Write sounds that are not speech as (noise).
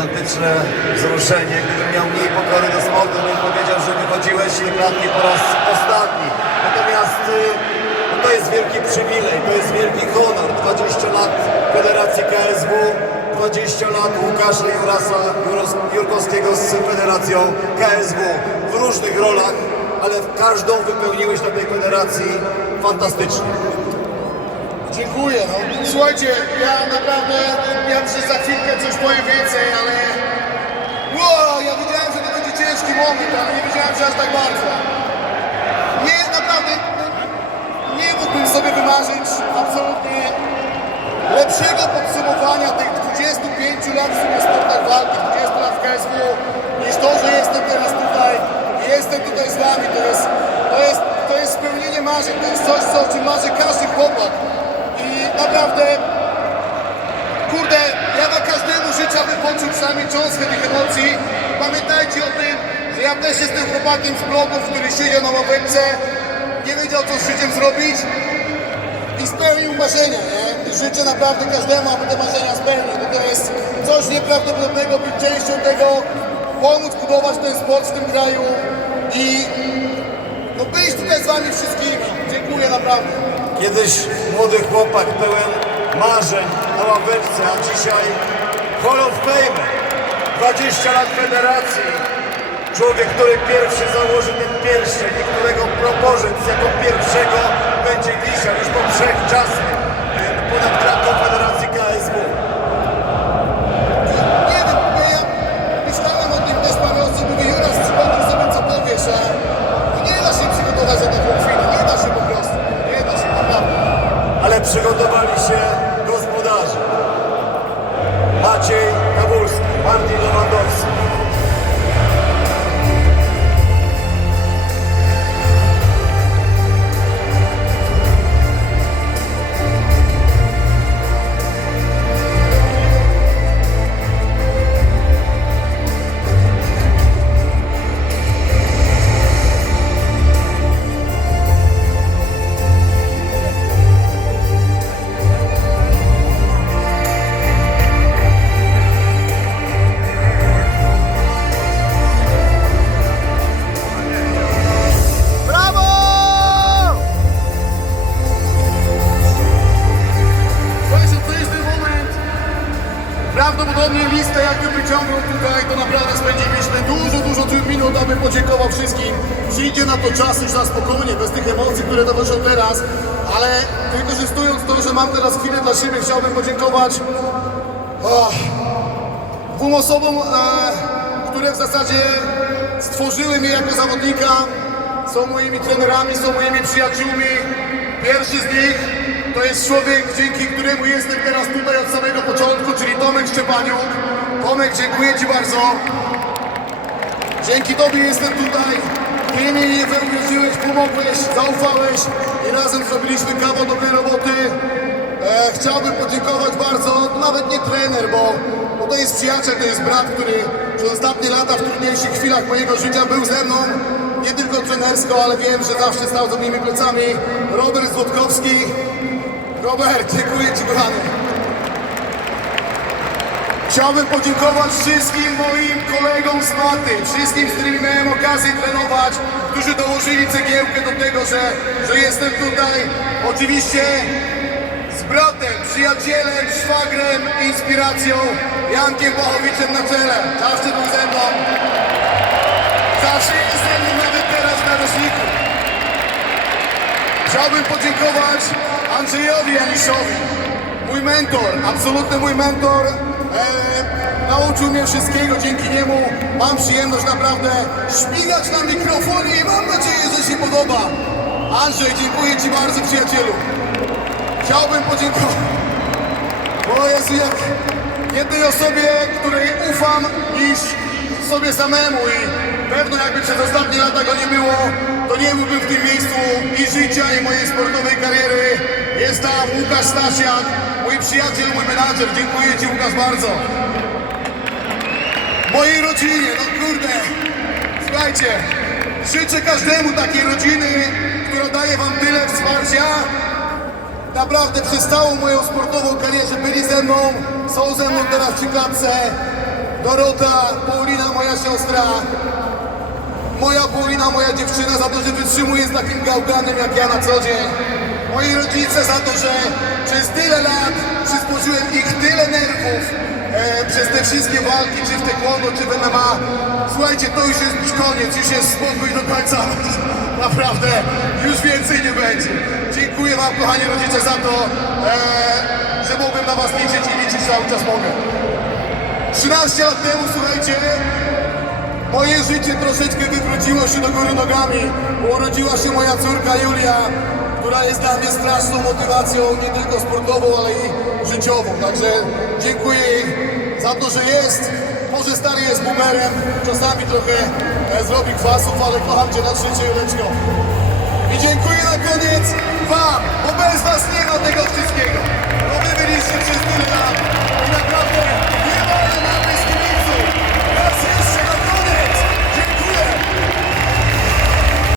zaskoczenie. Gdybym miał mniej pokory do sportu, bym powiedział, że wychodziłeś klatnie po raz ostatni. Natomiast y, no to jest wielki przywilej, to jest wielki honor. 20 lat Federacji KSW, 20 lat Łukasza Jurasa Jurkowskiego z Federacją KSW w różnych rolach, ale każdą wypełniłeś na tej federacji fantastycznie. Dziękuję. No. Słuchajcie, ja naprawdę, ja że za chwilkę coś powiem więcej, ale wow, ja wiedziałem, że to będzie ciężki moment, ale nie wiedziałem, że aż tak bardzo. Nie, naprawdę, nie mógłbym sobie wymarzyć absolutnie lepszego podsumowania tych 25 lat w sumie sportach walki, 20 lat w KSW, niż to, że jestem teraz tutaj jestem tutaj z wami. To jest, to jest, to jest spełnienie marzeń, to jest coś, co, o czym marzy każdy chłopak. Naprawdę, kurde, ja na każdemu życzę, aby poczuł przynajmniej cząstkę tych emocji. Pamiętajcie o tym, że ja też jestem chłopakiem z blogów, który siedział na ławeczce, nie wiedział co z życiem zrobić, i spełnił marzenia, nie? Życzę naprawdę każdemu, aby te marzenia spełnił, bo to jest coś nieprawdopodobnego, być częścią tego, pomóc budować ten sport w tym kraju i no być tutaj z wami wszystkimi. Dziękuję naprawdę. Kiedyś młody chłopak pełen marzeń na ławeczce, a dzisiaj Hall of Fame. 20 lat federacji. Człowiek, który pierwszy założy ten pierścień i którego propozyc jako pierwszego będzie wisiał już po trzech czasach e, ponad Przygotowali się gospodarze. Maciej Kawulski, Martin Lewandowski. Prawdopodobnie listę jakby wyciągnął tutaj, to naprawdę spędziliśmy dużo, dużo tych minut, aby podziękował wszystkim. Przyjdzie na to czas już na spokojnie, bez tych emocji, które towarzyszą teraz, ale wykorzystując to, że mam teraz chwilę dla siebie, chciałbym podziękować oh, dwóm osobom, e, które w zasadzie stworzyły mnie jako zawodnika, są moimi trenerami, są moimi przyjaciółmi. Pierwszy z nich to jest człowiek, dzięki któremu jestem teraz tutaj od samego początku, Szczepaniuk. Tomek, dziękuję Ci bardzo. Dzięki Tobie jestem tutaj. Ty mi nie uwierzyłeś, pomogłeś, zaufałeś i razem zrobiliśmy kawał dobrej roboty. E, chciałbym podziękować bardzo, nawet nie trener, bo, bo to jest przyjaciel, to jest brat, który przez ostatnie lata w trudniejszych chwilach mojego życia był ze mną. Nie tylko trenersko, ale wiem, że zawsze stał za moimi plecami. Robert Złotkowski. Robert, dziękuję Ci kochany. Chciałbym podziękować wszystkim moim kolegom z maty, wszystkim, z którymi miałem okazję trenować, którzy dołożyli cegiełkę do tego, że, że jestem tutaj. Oczywiście z bratem, przyjacielem, szwagrem, inspiracją, Jankiem Bachowiczem na czele. Zawsze był ze mną. Zawsze jest ze mną nawet teraz na roczniku. Chciałbym podziękować Andrzejowi Janiszowi. Mój mentor, absolutny mój mentor. E, nauczył mnie wszystkiego, dzięki niemu mam przyjemność naprawdę śmigać na mikrofonie i mam nadzieję, że się podoba. Andrzej, dziękuję Ci bardzo przyjacielu. Chciałbym podziękować. O Jezu, jak jednej osobie, której ufam niż sobie samemu i pewno jakby przez ostatnie lata go nie było, to nie byłbym w tym miejscu i życia, i mojej sportowej kariery. Jest tam Łukasz Stasiak, mój przyjaciel, mój menadżer. Dziękuję Ci Łukasz bardzo. Mojej rodzinie, no kurde, słuchajcie, życzę każdemu takiej rodziny, która daje Wam tyle wsparcia, Naprawdę przez całą moją sportową karierę byli ze mną, są ze mną teraz przy klatce. Dorota, Paulina, moja siostra, moja Paulina, moja dziewczyna za to, że wytrzymuje z takim gałganem jak ja na co dzień. Moi rodzice za to, że przez tyle lat przysporzyłem ich tyle nerwów e, przez te wszystkie walki, czy w taekwondo, czy w MMA. Słuchajcie, to już jest już koniec, już jest spokój do końca. (laughs) Naprawdę, już więcej nie będzie. Dziękuję wam, kochani rodzice, za to, e, że mogłem na was liczyć i liczyć cały czas mogę. 13 lat temu, słuchajcie, moje życie troszeczkę wywróciło się do góry nogami. Urodziła się moja córka Julia, która jest dla mnie straszną motywacją, nie tylko sportową, ale i życiową. Także dziękuję jej za to, że jest. Może stary jest boomerem, czasami trochę e, zrobi kwasów, ale kocham cię na trzecie, Juleczko. I dziękuję na koniec Wam,